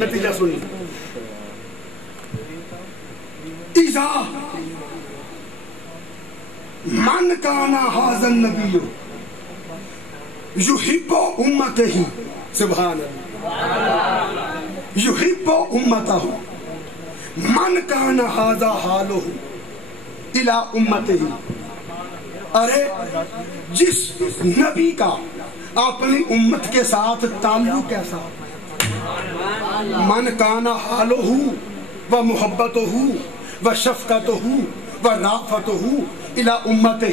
نتیجہ سنی اذا من کان ھذا النبی یحب امتہ سبحان اللہ یحب امتہ من کان ھذا حالہ الی امتہ. ارے جس نبی کا اپنی امت کے ساتھ تعلق کیسا من کان حالہ و محبتہ و شفقتہ و رافتہ الی امتہ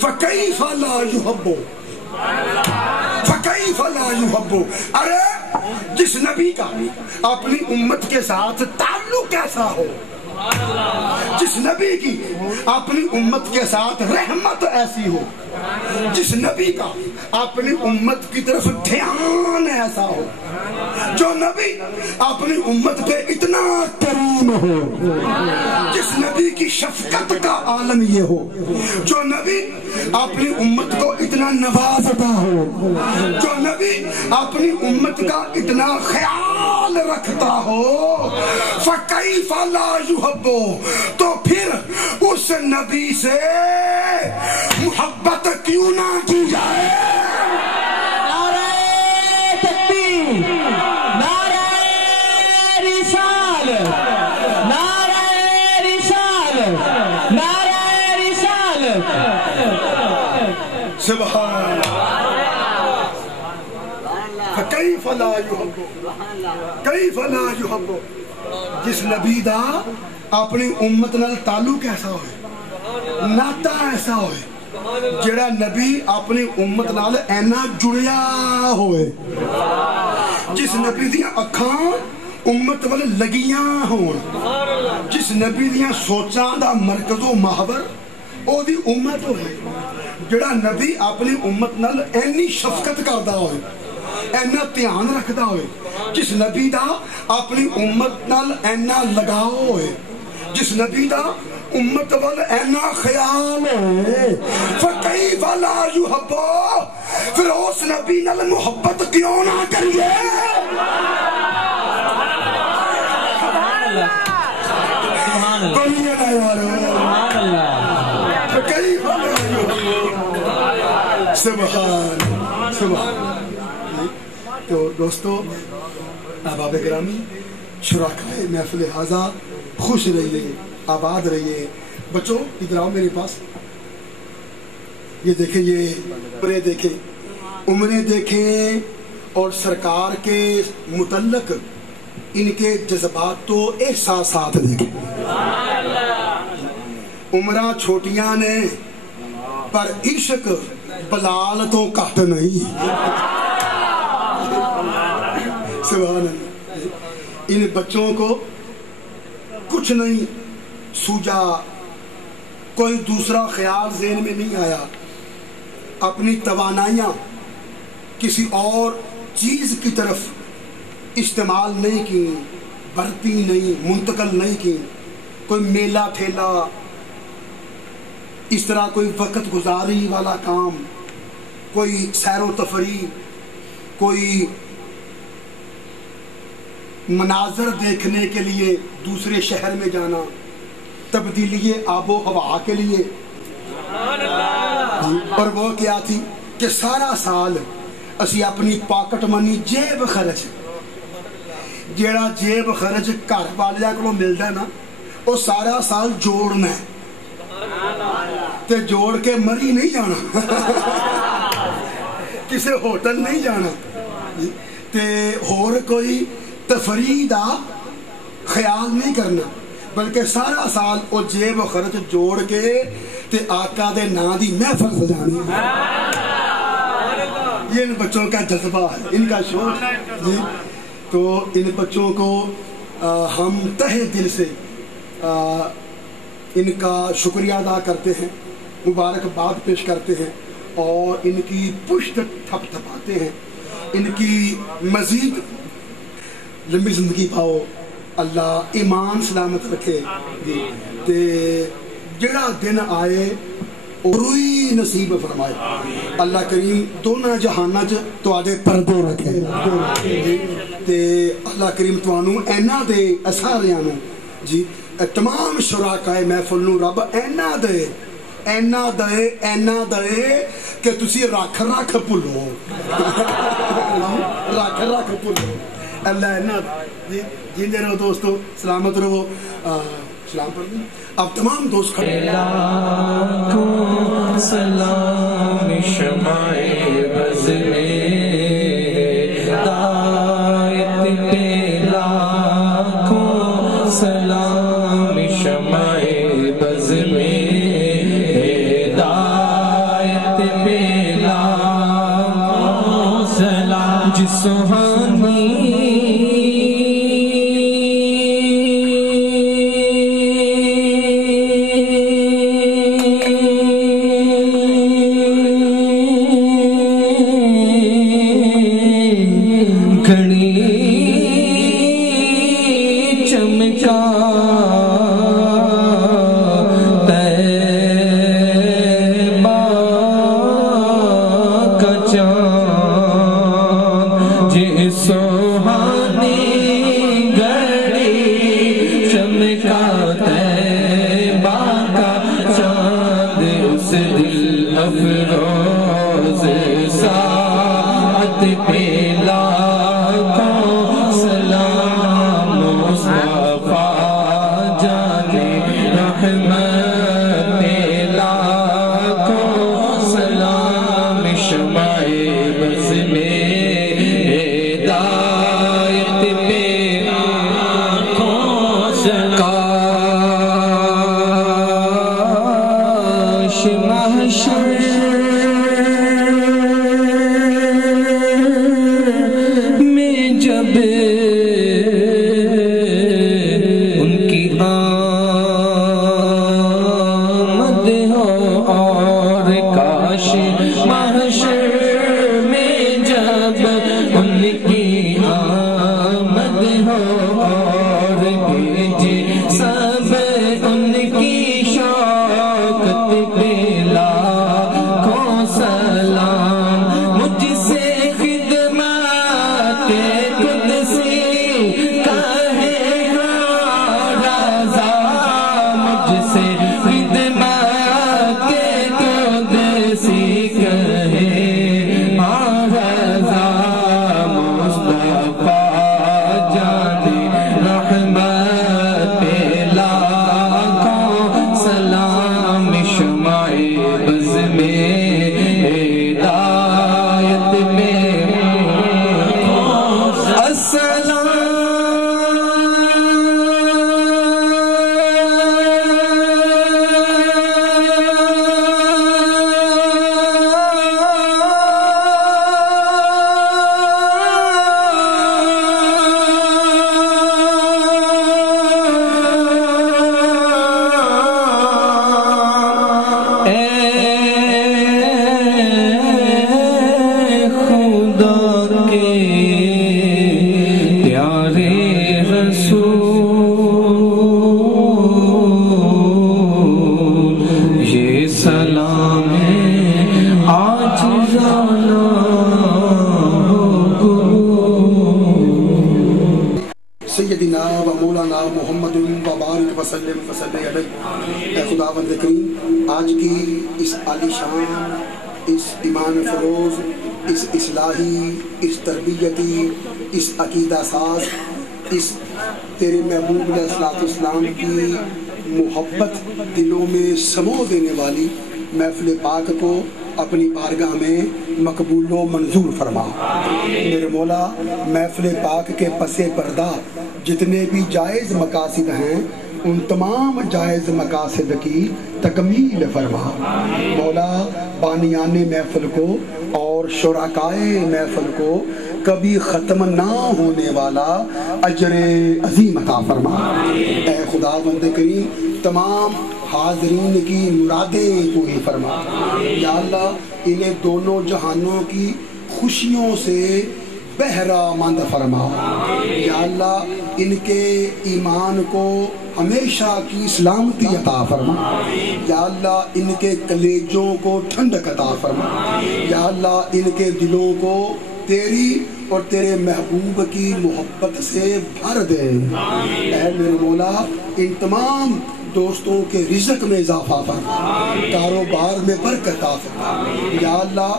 فکیف لا یحب فکیف لا یحب. ارے جس نبی کا اپنی امت کے ساتھ تعلق کیسا ہو, جس نبی کی اپنی امت کے ساتھ رحمت ایسی ہو, جس نبی کا اپنی امت کی طرف دھیان ایسا ہو, جو نبی اپنی امت پہ اتنا کریم ہو, جس نبی کی شفقت کا عالم یہ ہو, جو نبی اپنی امت کو اتنا نوازتا ہو, جو نبی اپنی امت کا اتنا خیال رکھتا ہو, فَكَيْفَ لَا يُحَبُّ, تو پھر اس نبی سے محبت کیوں نہ کی جائے. سبحان کیف لا یحب کیف لا یحب. جس نبی دا اپنی امت نال تعلق ایسا ہوئے, ناتا ایسا ہوئے, جڑا نبی اپنی امت نال اینا جڑیا ہوئے, جس نبی دیاں اکھاں امت والے لگیاں ہون, جس نبی دیاں سوچاں دا مرکز و محور او دی امت ہوئے, جڑا نبی اپنی امت نال اینی شفقت کردا ہوئے, اینا دھیان رکھدا ہوئے, جس نبی دا اپنی امت نال اینا لگاؤ ہوئے, جس نبی دا امت وال اینا خیال ہوئے, فَكَيْفَ لَا يُحَبُّ, پھر اس نبی نال محبت کیوں نہ کریے. بولیے نا یارو, فَكَيْفَ لَا يُحَبُّ. سبحان سبحان. تو دوستو, احباب گرامی, شرکائے محفل ھذا, خوش رہیے, آباد رہیے. بچوں ادھر آؤ میرے پاس. یہ دیکھیں, یہ عمریں دیکھیں, عمریں دیکھیں, اور سرکار کے متعلق ان کے جذبات تو احساسات دیکھیں. عمرہ چھوٹیاں نے پر عشق بلال تو کٹ نہیں. سبحان اللہ. ان بچوں کو کچھ نہیں سوجا, کوئی دوسرا خیال ذہن میں نہیں آیا, اپنی توانائیاں کسی اور چیز کی طرف استعمال نہیں کی, برتی نہیں, منتقل نہیں کی. کوئی میلہ ٹھیلا, اس طرح کوئی وقت گزاری والا کام, کوئی سیر و تفریح, کوئی مناظر دیکھنے کے لیے دوسرے شہر میں جانا, تبدیلی آب و ہوا کے لیے. اور وہ کیا تھی کہ سارا سال اسی اپنی پاکٹ منی جیب خرچ, جیڑا جیب خرچ گھر والے کو ملتا ہے نا, وہ سارا سال جوڑنا ہے, تے جوڑ کے مری نہیں جانا, کسی ہوٹل نہیں جانا, تے اور کوئی تفریح دا خیال نہیں کرنا, بلکہ سارا سال وہ جیب خرچ جوڑ کے تے آقا دے نا دی محفل سجانی. یہ ان بچوں کا جذبہ ہے, ان کا شوق جی. تو ان بچوں کو ہم تہہ دل سے ان کا شکریہ ادا کرتے ہیں, مبارکباد پیش کرتے ہیں, اور ان کی پشت تھپ تھپاتے ہیں. ان کی مزید لمبی زندگی پاؤ, اللہ ایمان سلامت رکھے جی. تے جڑا دن آئے روئی نصیب فرمائے. اللہ کریم دونوں جہاناں چ تواڈے پردے رکھے تے اللہ کریم توانوں اینا دے ساریاں نوں جی تمام شراکائے محفل نوں رب اینا دے کہ تسی رکھ بھولو رکھ بھولو اللہ اینا جیندے رہو دوستو سلامت رہو سلام پڑھ دیں اب تمام دوست کھڑے لاکھوں سلام شمع بز میں ہدایت پہ لاکھوں سلام شمع بز میں ہدایت پہ لاکھوں سلام جس سہانی سیدنا و مولانا محمد وبارک وسلم علیہ. اے خداوند کریم آج کی اس عالی شان، اس ایمان فروز، اس اصلاحی، اس تربیتی، اس عقیدہ ساز، اس تیرے محبوب علیہ السلام کی محبت دلوں میں سمو دینے والی محفل پاک کو اپنی بارگاہ میں مقبول و منظور فرما. میرے مولا محفل پاک کے پس پردہ جتنے بھی جائز مقاصد ہیں ان تمام جائز مقاصد کی تکمیل فرما. مولا بانیان محفل کو اور شرکائے محفل کو کبھی ختم نہ ہونے والا اجر عظیم عطا فرما. اے خداوند کریم تمام حاضرین کی مرادیں پوری فرما. یا اللہ انہیں دونوں جہانوں کی خوشیوں سے بہرہ مند فرما۔ یا اللہ ان کے ایمان کو ہمیشہ کی سلامتی عطا فرما۔ یا اللہ ان کے کلیجوں کو ٹھنڈک عطا فرما۔ یا اللہ ان کے دلوں کو تیری اور تیرے محبوب کی محبت سے بھر دے۔ اے میرے مولا ان تمام دوستوں کے رزق میں اضافہ فرما، کاروبار میں برکت عطا فرما۔ یا اللہ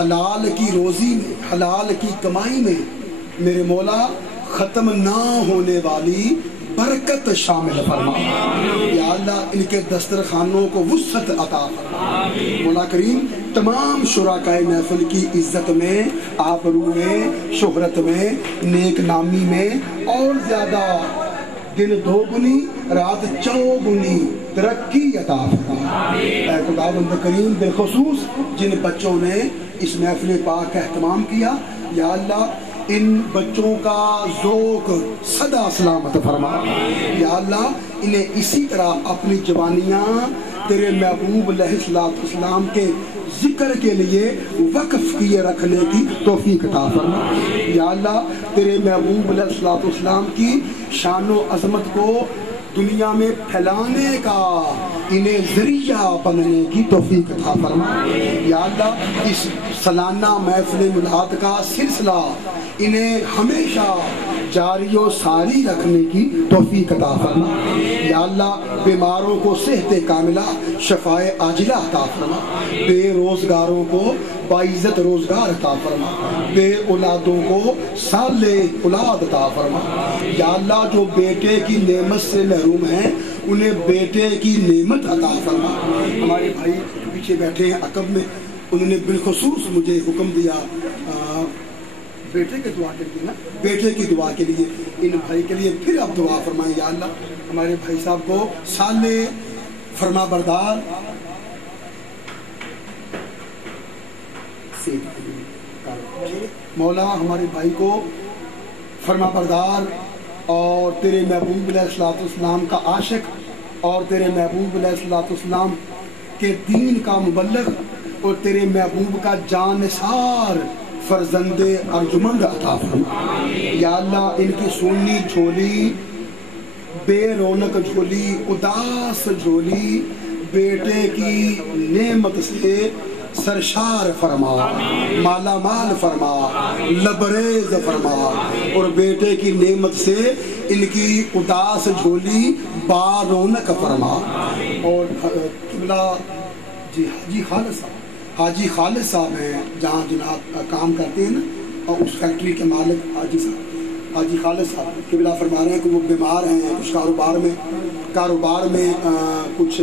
حلال کی روزی میں، حلال کی کمائی میں میرے مولا ختم نہ ہونے والی برکت شامل فرما۔ یا اللہ ان کے دسترخوانوں کو وسعت عطا فرما۔ مولا کریم تمام شرکائے محفل کی عزت میں، آبرو میں، شہرت میں، نیک نامی میں اور زیادہ دن دوگنی رات چوگنی ترقی عطا فرما۔ اے خداوند کریم بالخصوص جن بچوں نے اس محفل پاک کا اہتمام کیا، یا اللہ ان بچوں کا ذوق سدا سلامت فرما۔ یا اللہ انہیں اسی طرح اپنی جوانیاں تیرے محبوب علیہ السلام کے ذکر کے لیے وقف کیے رکھنے کی توفیق عطا فرما۔ یا اللہ تیرے محبوب علیہ السلام کی شان و عظمت کو دنیا میں پھیلانے کا انہیں ذریعہ بننے کی توفیق عطا فرما۔ یا اللہ اس سالانہ محفل میلاد کا سلسلہ انہیں ہمیشہ جاری و ساری رکھنے کی توفیق عطا فرما۔ یا اللہ بیماروں کو صحت کاملہ شفائے عاجلہ عطا فرما، بے روزگاروں کو باعزت روزگار عطا فرما، بے اولادوں کو صالح اولاد عطا فرما۔ یا اللہ جو بیٹے کی نعمت سے محروم ہیں انہیں بیٹے کی نعمت عطا فرما۔ ہمارے بھائی پیچھے بیٹھے ہیں عقب میں، انہوں نے بالخصوص مجھے حکم دیا بیٹے کے دعا کے لیے نا، بیٹے کی دعا کے لیے، ان بھائی کے لیے پھر آپ دعا فرمائیں۔ یا اللہ ہمارے بھائی صاحب کو صالح فرما بردار مولا ہمارے بھائی کو فرما بردار اور تیرے محبوب علیہ السلام کا عاشق اور تیرے محبوب علیہ السلام کے دین کا مبلغ اور تیرے محبوب کا جانثار فرزند ارجمند عطا فرما۔ یا اللہ ان کی سونی جھولی، بے رونق جھولی، اداس جھولی بیٹے کی نعمت سے سرشار فرما، مالا مال فرما، لبریز فرما، اور بیٹے کی نعمت سے ان کی اداس جھولی با رونق فرما۔ اور قبلہ جی حاجی خالد صاحب ہیں جہاں جناب کام کرتے ہیں نا، اور اس فیکٹری کے مالک حاجی خالد صاحب قبلہ فرما رہے ہیں کہ وہ بیمار ہیں، کچھ کاروبار میں کچھ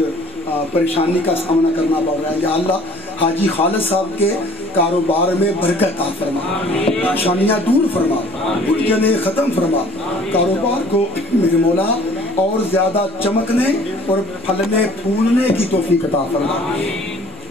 پریشانی کا سامنا کرنا پڑ رہا ہے۔ یا اللہ حاجی خالد صاحب کے کاروبار میں برکت عطا فرما، پریشانیاں دور فرما، الجھنیں ختم فرما، کاروبار کو میرے مولا اور زیادہ چمکنے اور پھلنے پھولنے کی توفیق عطا فرما۔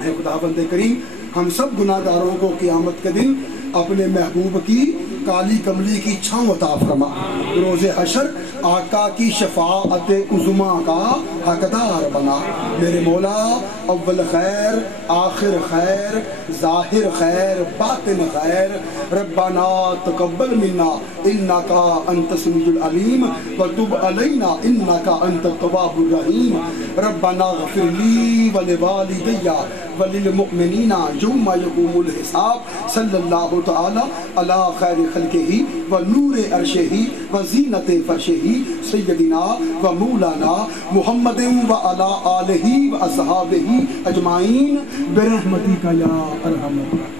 اے خداوند کریم ہم سب گناہ گاروں کو قیامت کے دن اپنے محبوب کی کالی کملی کی چھاؤں عطا فرما، روز حشر آقا کی شفاعت عظما کا حقدار بنا۔ میرے مولا اول خیر، آخر خیر، ظاہر خیر، باطن خیر، ربنا تقبل منا انکا انت السمیع العلیم وتب علینا انکا انت التواب الرحیم، ربنا اغفر لی ولوالدی وللمؤمنین یوم یقوم الحساب، صلی اللہ تعالی علی خیر خلقہ ونور عرشہ وزینت فرشہ سیدنا و مولانا محمد وعلی آلہ و اصحابہ اجمعین برحمتک یا ارحم الراحمین۔